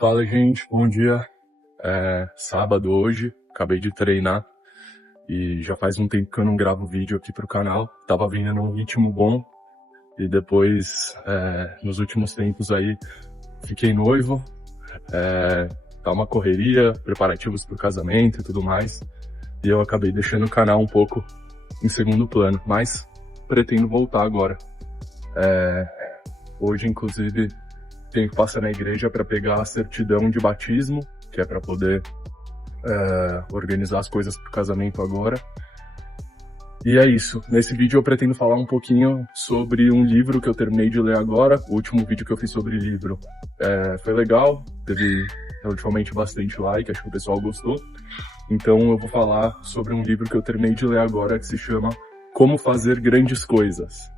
Fala, gente, bom dia. É sábado hoje, acabei de treinar e já faz um tempo que eu não gravo vídeo aqui pro canal. Tava vindo num ritmo bom e depois, nos últimos tempos aí, fiquei noivo. Tá uma correria, preparativos pro casamento e tudo mais. E eu acabei deixando o canal um pouco em segundo plano, mas pretendo voltar agora. Hoje, inclusive, tenho que passar na igreja para pegar a certidão de batismo, que é para poder organizar as coisas pro casamento agora. E é isso. Nesse vídeo eu pretendo falar um pouquinho sobre um livro que eu terminei de ler agora. O último vídeo que eu fiz sobre livro foi legal, teve relativamente bastante like, acho que o pessoal gostou. Então eu vou falar sobre um livro que eu terminei de ler agora que se chama Como Fazer Grandes Coisas.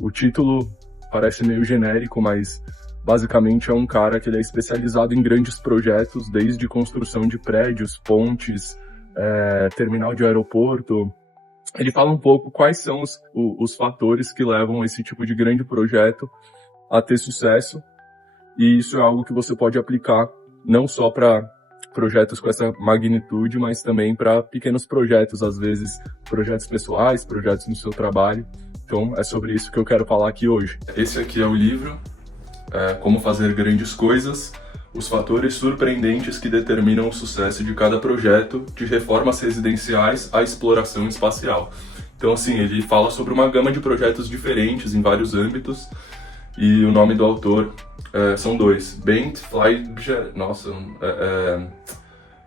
O título parece meio genérico, mas basicamente é um cara que ele é especializado em grandes projetos, desde construção de prédios, pontes, terminal de aeroporto. Ele fala um pouco quais são os fatores que levam esse tipo de grande projeto a ter sucesso, e isso é algo que você pode aplicar não só para projetos com essa magnitude, mas também para pequenos projetos, às vezes projetos pessoais, projetos no seu trabalho. Então é sobre isso que eu quero falar aqui hoje. Esse aqui é o livro, Como Fazer Grandes Coisas, os fatores surpreendentes que determinam o sucesso de cada projeto, de reformas residenciais à exploração espacial. Então, assim, ele fala sobre uma gama de projetos diferentes em vários âmbitos, e o nome do autor são dois. Bent Fleischer, nossa,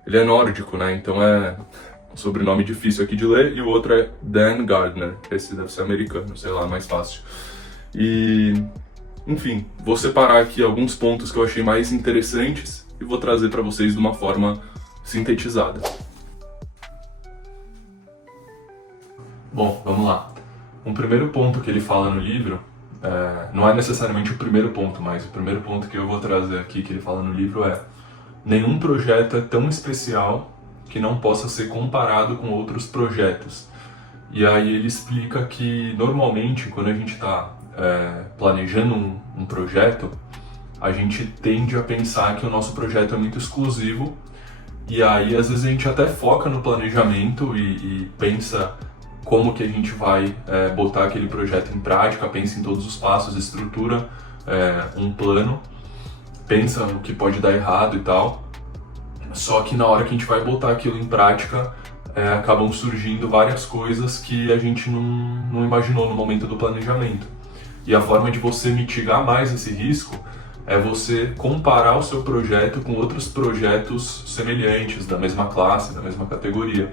ele é nórdico, né? Então é um sobrenome difícil aqui de ler, e o outro é Dan Gardner, esse deve ser americano, sei lá, mais fácil. E enfim, vou separar aqui alguns pontos que eu achei mais interessantes e vou trazer para vocês de uma forma sintetizada. Bom, vamos lá. Um primeiro ponto que ele fala no livro, não é necessariamente o primeiro ponto, mas o primeiro ponto que eu vou trazer aqui que ele fala no livro é: nenhum projeto é tão especial que não possa ser comparado com outros projetos. E aí ele explica que normalmente quando a gente está planejando um projeto, a gente tende a pensar que o nosso projeto é muito exclusivo, e aí às vezes a gente até foca no planejamento e pensa como que a gente vai botar aquele projeto em prática, pensa em todos os passos, estrutura um plano, pensa no que pode dar errado e tal. Só que na hora que a gente vai botar aquilo em prática, acabam surgindo várias coisas que a gente não imaginou no momento do planejamento. E a forma de você mitigar mais esse risco é você comparar o seu projeto com outros projetos semelhantes, da mesma classe, da mesma categoria.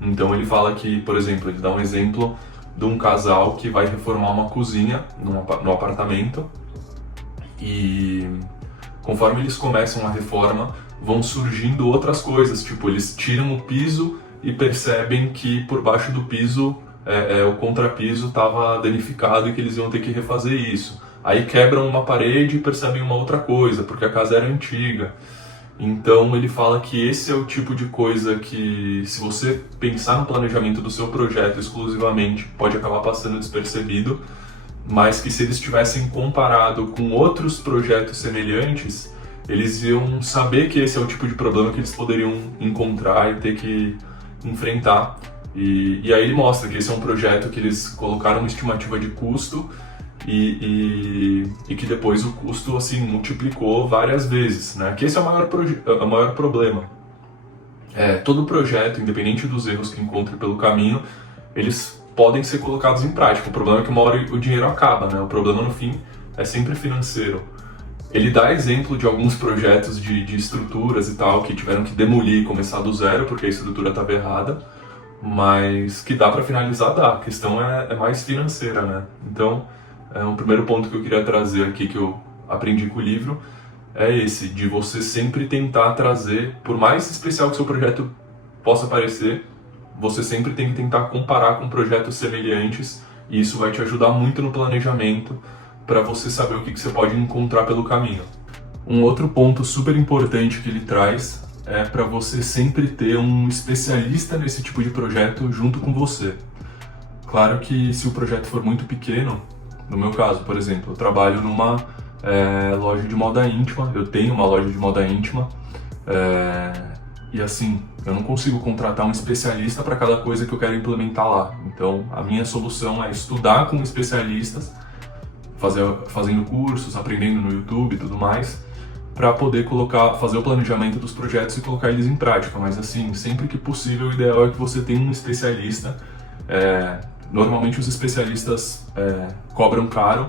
Então ele fala que, por exemplo, ele dá um exemplo de um casal que vai reformar uma cozinha no apartamento, e conforme eles começam a reforma, vão surgindo outras coisas, tipo, eles tiram o piso e percebem que por baixo do piso o contrapiso estava danificado e que eles iam ter que refazer isso. Aí quebram uma parede e percebem uma outra coisa, porque a casa era antiga. Então ele fala que esse é o tipo de coisa que, se você pensar no planejamento do seu projeto exclusivamente, pode acabar passando despercebido, mas que se eles tivessem comparado com outros projetos semelhantes, eles iam saber que esse é o tipo de problema que eles poderiam encontrar e ter que enfrentar. E aí ele mostra que esse é um projeto que eles colocaram uma estimativa de custo e que depois o custo assim multiplicou várias vezes, né? Que esse é o maior problema. Todo projeto, independente dos erros que encontre pelo caminho, eles podem ser colocados em prática. O problema é que uma hora o dinheiro acaba, né? O problema no fim é sempre financeiro. Ele dá exemplo de alguns projetos de estruturas e tal que tiveram que demolir e começar do zero porque a estrutura estava errada, mas que dá para finalizar, dá. A questão é mais financeira, né? Então, um primeiro ponto que eu queria trazer aqui, que eu aprendi com o livro, é esse, de você sempre tentar trazer, por mais especial que seu projeto possa parecer, você sempre tem que tentar comparar com projetos semelhantes, e isso vai te ajudar muito no planejamento, para você saber o que você pode encontrar pelo caminho. Um outro ponto super importante que ele traz é para você sempre ter um especialista nesse tipo de projeto junto com você. Claro que se o projeto for muito pequeno, no meu caso, por exemplo, eu trabalho numa loja de moda íntima. Eu tenho uma loja de moda íntima. E assim, eu não consigo contratar um especialista para cada coisa que eu quero implementar lá. Então, a minha solução é estudar com especialistas, fazendo cursos, aprendendo no YouTube e tudo mais, para poder fazer o planejamento dos projetos e colocar eles em prática. Mas assim, sempre que possível, o ideal é que você tenha um especialista. Normalmente os especialistas cobram caro,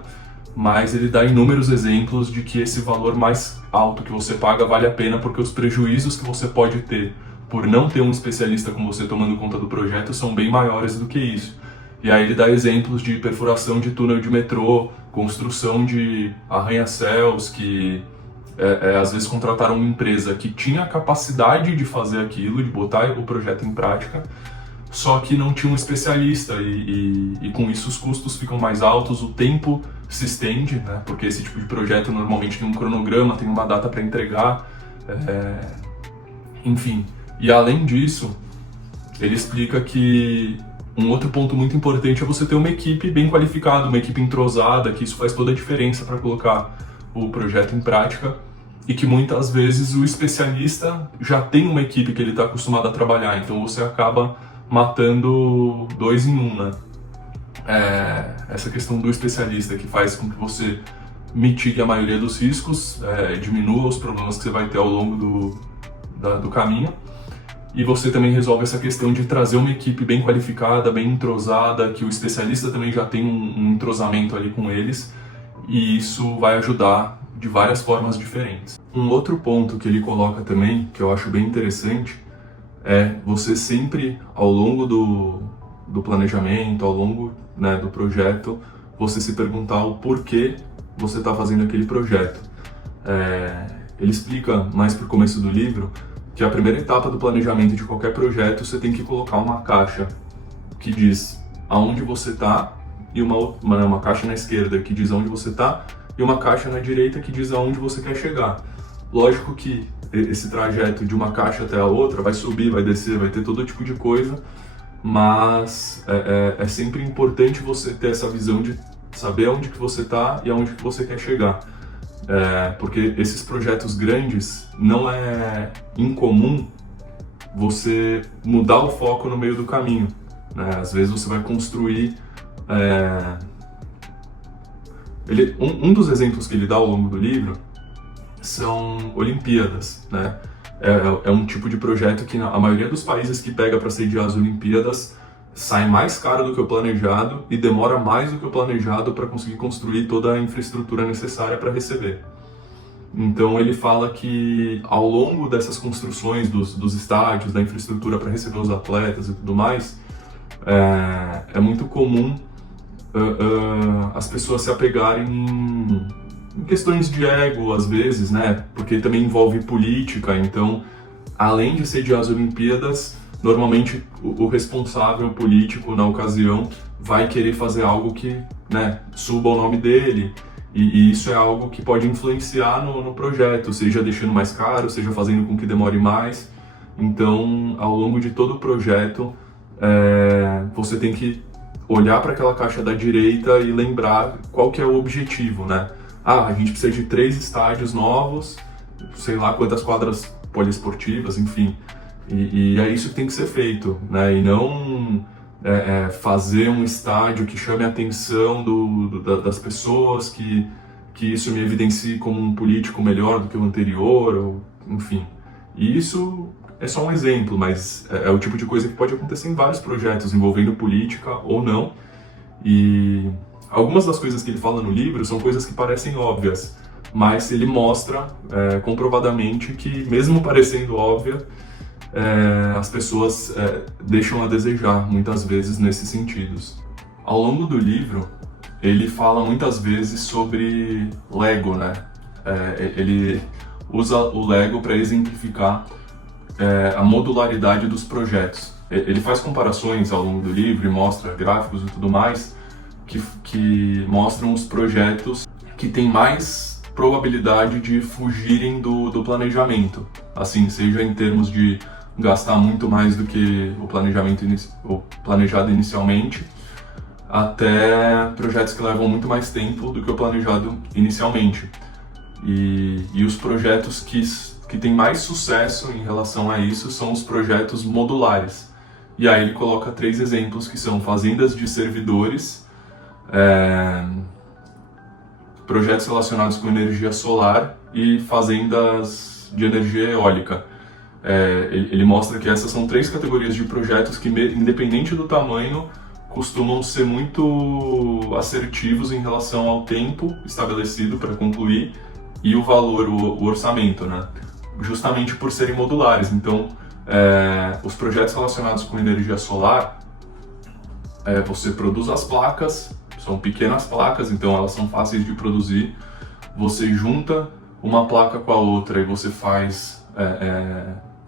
mas ele dá inúmeros exemplos de que esse valor mais alto que você paga vale a pena, porque os prejuízos que você pode ter por não ter um especialista com você tomando conta do projeto são bem maiores do que isso. E aí ele dá exemplos de perfuração de túnel de metrô, construção de arranha-céus, que às vezes contrataram uma empresa que tinha a capacidade de fazer aquilo, de botar o projeto em prática, só que não tinha um especialista e com isso os custos ficam mais altos, o tempo se estende, né? Porque esse tipo de projeto normalmente tem um cronograma, tem uma data para entregar, enfim. E além disso, ele explica que um outro ponto muito importante é você ter uma equipe bem qualificada, uma equipe entrosada, que isso faz toda a diferença para colocar o projeto em prática, e que muitas vezes o especialista já tem uma equipe que ele está acostumado a trabalhar, então você acaba matando 2 em 1, né? Essa questão do especialista que faz com que você mitigue a maioria dos riscos, diminua os problemas que você vai ter ao longo do caminho, e você também resolve essa questão de trazer uma equipe bem qualificada, bem entrosada, que o especialista também já tem um entrosamento ali com eles, e isso vai ajudar de várias formas diferentes. Um outro ponto que ele coloca também, que eu acho bem interessante, é você sempre, ao longo do planejamento, ao longo, né, do projeto, você se perguntar o porquê você está fazendo aquele projeto. Ele explica mais pro começo do livro que a primeira etapa do planejamento de qualquer projeto, você tem que colocar uma caixa que diz aonde você está, e uma caixa na esquerda que diz aonde você está, e uma caixa na direita que diz aonde você quer chegar. Lógico que esse trajeto de uma caixa até a outra vai subir, vai descer, vai ter todo tipo de coisa, mas é sempre importante você ter essa visão de saber onde que você está e aonde que você quer chegar. Porque esses projetos grandes, não é incomum você mudar o foco no meio do caminho, né? Às vezes você vai construir... Um dos exemplos que ele dá ao longo do livro são Olimpíadas, né? É um tipo de projeto que a maioria dos países que pega para sediar as Olimpíadas sai mais caro do que o planejado e demora mais do que o planejado para conseguir construir toda a infraestrutura necessária para receber. Então ele fala que ao longo dessas construções dos estádios, da infraestrutura para receber os atletas e tudo mais, é muito comum as pessoas se apegarem em questões de ego, às vezes, né? Porque também envolve política, então, além de sediar as Olimpíadas, normalmente o responsável político na ocasião vai querer fazer algo que, né, suba o nome dele, e isso é algo que pode influenciar no projeto, seja deixando mais caro, seja fazendo com que demore mais. Então, ao longo de todo o projeto, você tem que olhar para aquela caixa da direita e lembrar qual que é o objetivo, né? A gente precisa de 3 estádios novos, sei lá quantas quadras poliesportivas, enfim. E é isso que tem que ser feito, né? E não fazer um estádio que chame a atenção das pessoas, que isso me evidencie como um político melhor do que o anterior, ou, enfim. E isso é só um exemplo, mas é o tipo de coisa que pode acontecer em vários projetos envolvendo política ou não. E algumas das coisas que ele fala no livro são coisas que parecem óbvias, mas ele mostra comprovadamente que, mesmo parecendo óbvia, as pessoas deixam a desejar muitas vezes nesses sentidos. Ao longo do livro, ele fala muitas vezes sobre Lego, né? Ele usa o Lego para exemplificar a modularidade dos projetos. Ele faz comparações ao longo do livro e mostra gráficos e tudo mais que mostram os projetos que têm mais probabilidade de fugirem do planejamento, assim, seja em termos de gastar muito mais do que o planejado inicialmente, até projetos que levam muito mais tempo do que o planejado inicialmente. E os projetos que têm mais sucesso em relação a isso são os projetos modulares. E aí ele coloca 3 exemplos que são fazendas de servidores, projetos relacionados com energia solar e fazendas de energia eólica. Ele mostra que essas são 3 categorias de projetos que, independente do tamanho, costumam ser muito assertivos em relação ao tempo estabelecido para concluir e o valor, o orçamento, né? Justamente por serem modulares. Então, os projetos relacionados com energia solar, você produz as placas, são pequenas placas, então elas são fáceis de produzir. Você junta uma placa com a outra e você faz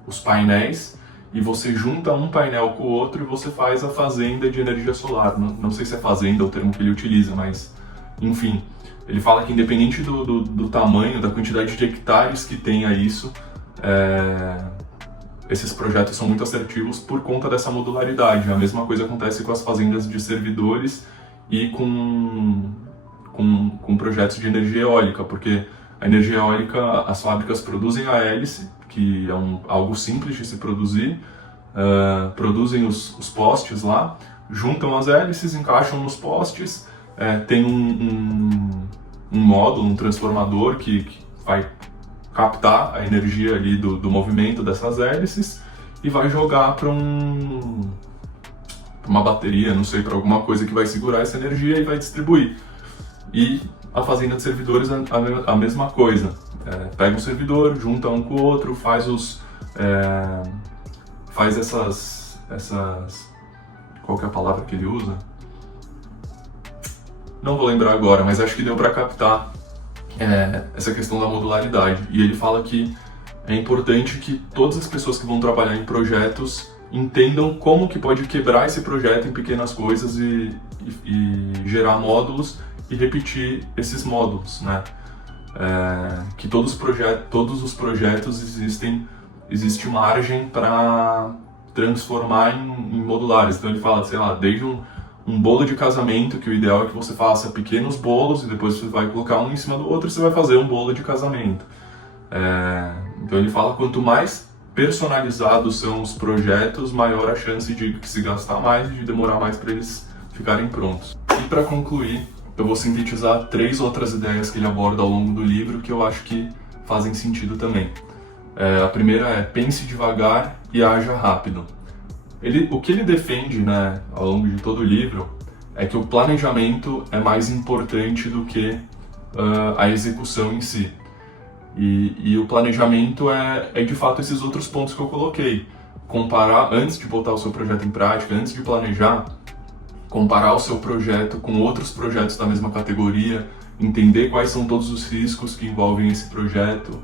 os painéis, e você junta um painel com o outro e você faz a fazenda de energia solar. Não sei se é fazenda o termo que ele utiliza, mas enfim. Ele fala que independente do tamanho, da quantidade de hectares que tenha isso, esses projetos são muito assertivos por conta dessa modularidade. A mesma coisa acontece com as fazendas de servidores e com projetos de energia eólica, porque a energia eólica, as fábricas produzem a hélice, que é algo simples de se produzir, produzem os postes lá, juntam as hélices, encaixam nos postes, tem um módulo, um transformador que vai captar a energia ali do movimento dessas hélices e vai jogar para uma bateria, não sei, para alguma coisa que vai segurar essa energia e vai distribuir. E a fazenda de servidores a mesma coisa. Pega um servidor, junta um com o outro, faz essas... Qual que é a palavra que ele usa? Não vou lembrar agora, mas acho que deu para captar essa questão da modularidade. E ele fala que é importante que todas as pessoas que vão trabalhar em projetos entendam como que pode quebrar esse projeto em pequenas coisas e gerar módulos e repetir esses módulos, né? Que todos os projetos existe margem para transformar em modulares. Então ele fala, sei lá, desde um bolo de casamento, que o ideal é que você faça pequenos bolos e depois você vai colocar um em cima do outro e você vai fazer um bolo de casamento. Então ele fala, quanto mais personalizados são os projetos, maior a chance de se gastar mais e de demorar mais para eles ficarem prontos. E para concluir, eu vou sintetizar 3 outras ideias que ele aborda ao longo do livro que eu acho que fazem sentido também. A primeira é: pense devagar e haja rápido. O que ele defende, né, ao longo de todo o livro é que o planejamento é mais importante do que a execução em si. E o planejamento é de fato esses outros pontos que eu coloquei. Comparar, antes de botar o seu projeto em prática, antes de planejar, comparar o seu projeto com outros projetos da mesma categoria, entender quais são todos os riscos que envolvem esse projeto,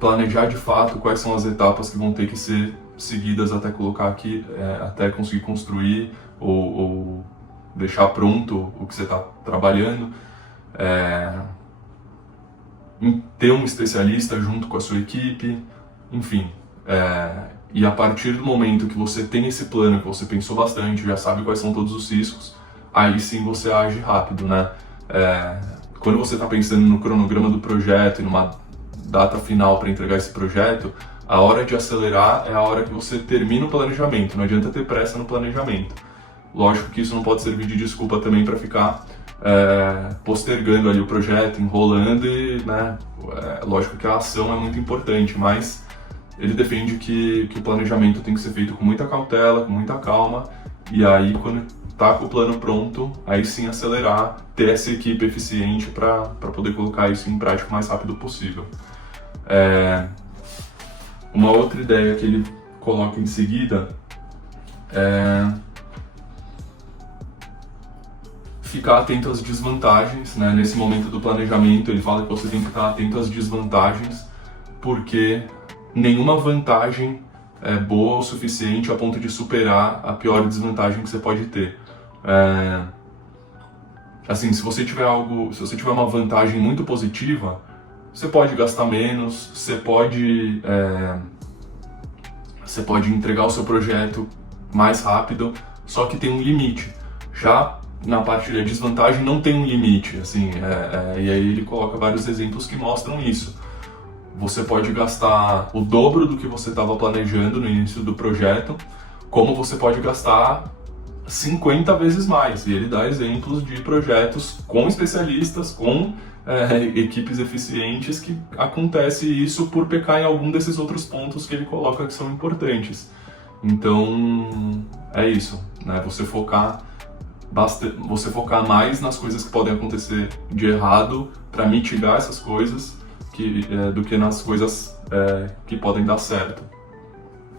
planejar de fato quais são as etapas que vão ter que ser seguidas até colocar aqui, até conseguir construir ou deixar pronto o que você está trabalhando, ter um especialista junto com a sua equipe, enfim. E a partir do momento que você tem esse plano, que você pensou bastante, já sabe quais são todos os riscos, aí sim você age rápido, né? Quando você está pensando no cronograma do projeto e numa data final para entregar esse projeto, a hora de acelerar é a hora que você termina o planejamento, não adianta ter pressa no planejamento. Lógico que isso não pode servir de desculpa também para ficar postergando ali o projeto, enrolando e, né, lógico que a ação é muito importante, mas ele defende que o planejamento tem que ser feito com muita cautela, com muita calma, e aí quando tá com o plano pronto, aí sim acelerar, ter essa equipe eficiente para poder colocar isso em prática o mais rápido possível. Uma outra ideia que ele coloca em seguida é ficar atento às desvantagens, né? Nesse momento do planejamento ele fala que você tem que ficar atento às desvantagens, porque nenhuma vantagem é boa o suficiente a ponto de superar a pior desvantagem que você pode ter. Assim, se você tiver uma vantagem muito positiva, você pode gastar menos, você pode entregar o seu projeto mais rápido, só que tem um limite. Já na parte de desvantagem não tem um limite, assim, e aí ele coloca vários exemplos que mostram isso. Você pode gastar o dobro do que você estava planejando no início do projeto, como você pode gastar 50 vezes mais. E ele dá exemplos de projetos com especialistas, com equipes eficientes, que acontece isso por pecar em algum desses outros pontos que ele coloca que são importantes. Então, é isso, né? Você focar mais nas coisas que podem acontecer de errado para mitigar essas coisas do que nas coisas que podem dar certo.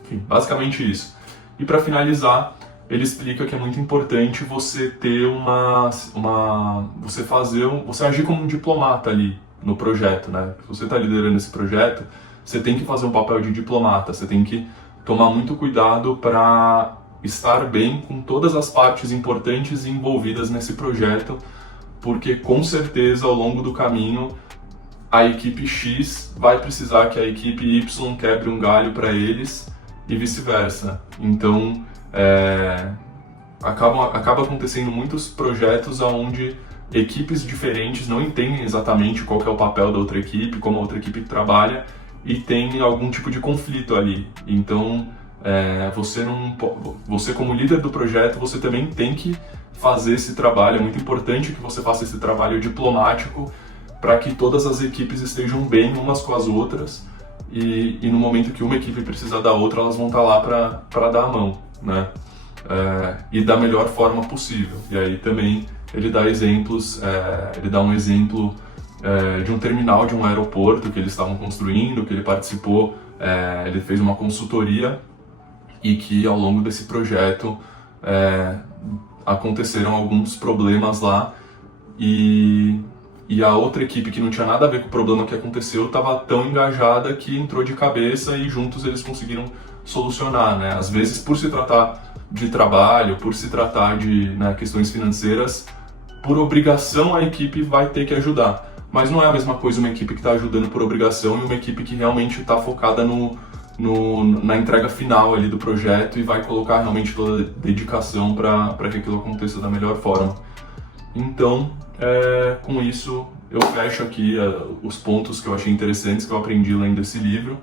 Enfim, basicamente isso. E para finalizar, ele explica que é muito importante você ter você agir como um diplomata ali no projeto, né? Se você está liderando esse projeto, você tem que fazer um papel de diplomata, você tem que tomar muito cuidado para estar bem com todas as partes importantes envolvidas nesse projeto, porque com certeza ao longo do caminho a equipe X vai precisar que a equipe Y quebre um galho para eles e vice-versa. Então, acaba acontecendo muitos projetos onde equipes diferentes não entendem exatamente qual que é o papel da outra equipe, como a outra equipe trabalha, e tem algum tipo de conflito ali. Então, você como líder do projeto, você também tem que fazer esse trabalho. É muito importante que você faça esse trabalho diplomático para que todas as equipes estejam bem umas com as outras, e no momento que uma equipe precisar da outra, elas vão estar lá para dar a mão, né? E da melhor forma possível. E aí também ele dá exemplos, ele dá um exemplo de um terminal de um aeroporto que eles estavam construindo, que ele participou, ele fez uma consultoria, e que ao longo desse projeto aconteceram alguns problemas lá, e a outra equipe, que não tinha nada a ver com o problema que aconteceu, estava tão engajada que entrou de cabeça e juntos eles conseguiram solucionar, né? Às vezes, por se tratar de trabalho, por se tratar de questões financeiras, por obrigação a equipe vai ter que ajudar. Mas não é a mesma coisa uma equipe que está ajudando por obrigação e uma equipe que realmente está focada na entrega final ali do projeto e vai colocar realmente toda a dedicação para que aquilo aconteça da melhor forma. Então, com isso, eu fecho aqui os pontos que eu achei interessantes, que eu aprendi lendo esse livro.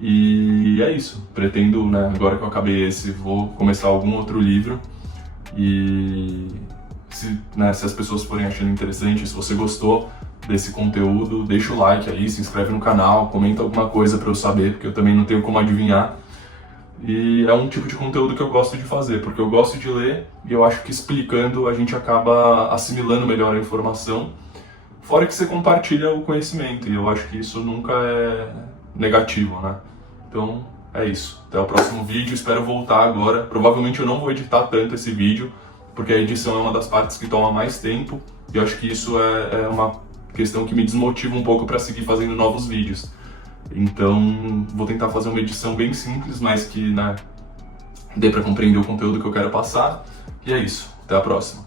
E é isso. Pretendo, agora que eu acabei esse, vou começar algum outro livro. E se as pessoas forem achando interessante, se você gostou desse conteúdo, deixa o like aí, se inscreve no canal, comenta alguma coisa para eu saber, porque eu também não tenho como adivinhar. E é um tipo de conteúdo que eu gosto de fazer, porque eu gosto de ler e eu acho que explicando a gente acaba assimilando melhor a informação, fora que você compartilha o conhecimento, e eu acho que isso nunca é negativo, né? Então é isso. Até o próximo vídeo, espero voltar agora. Provavelmente eu não vou editar tanto esse vídeo, porque a edição é uma das partes que toma mais tempo, e eu acho que isso é uma questão que me desmotiva um pouco para seguir fazendo novos vídeos. Então, vou tentar fazer uma edição bem simples, mas que dê para compreender o conteúdo que eu quero passar. E é isso. Até a próxima.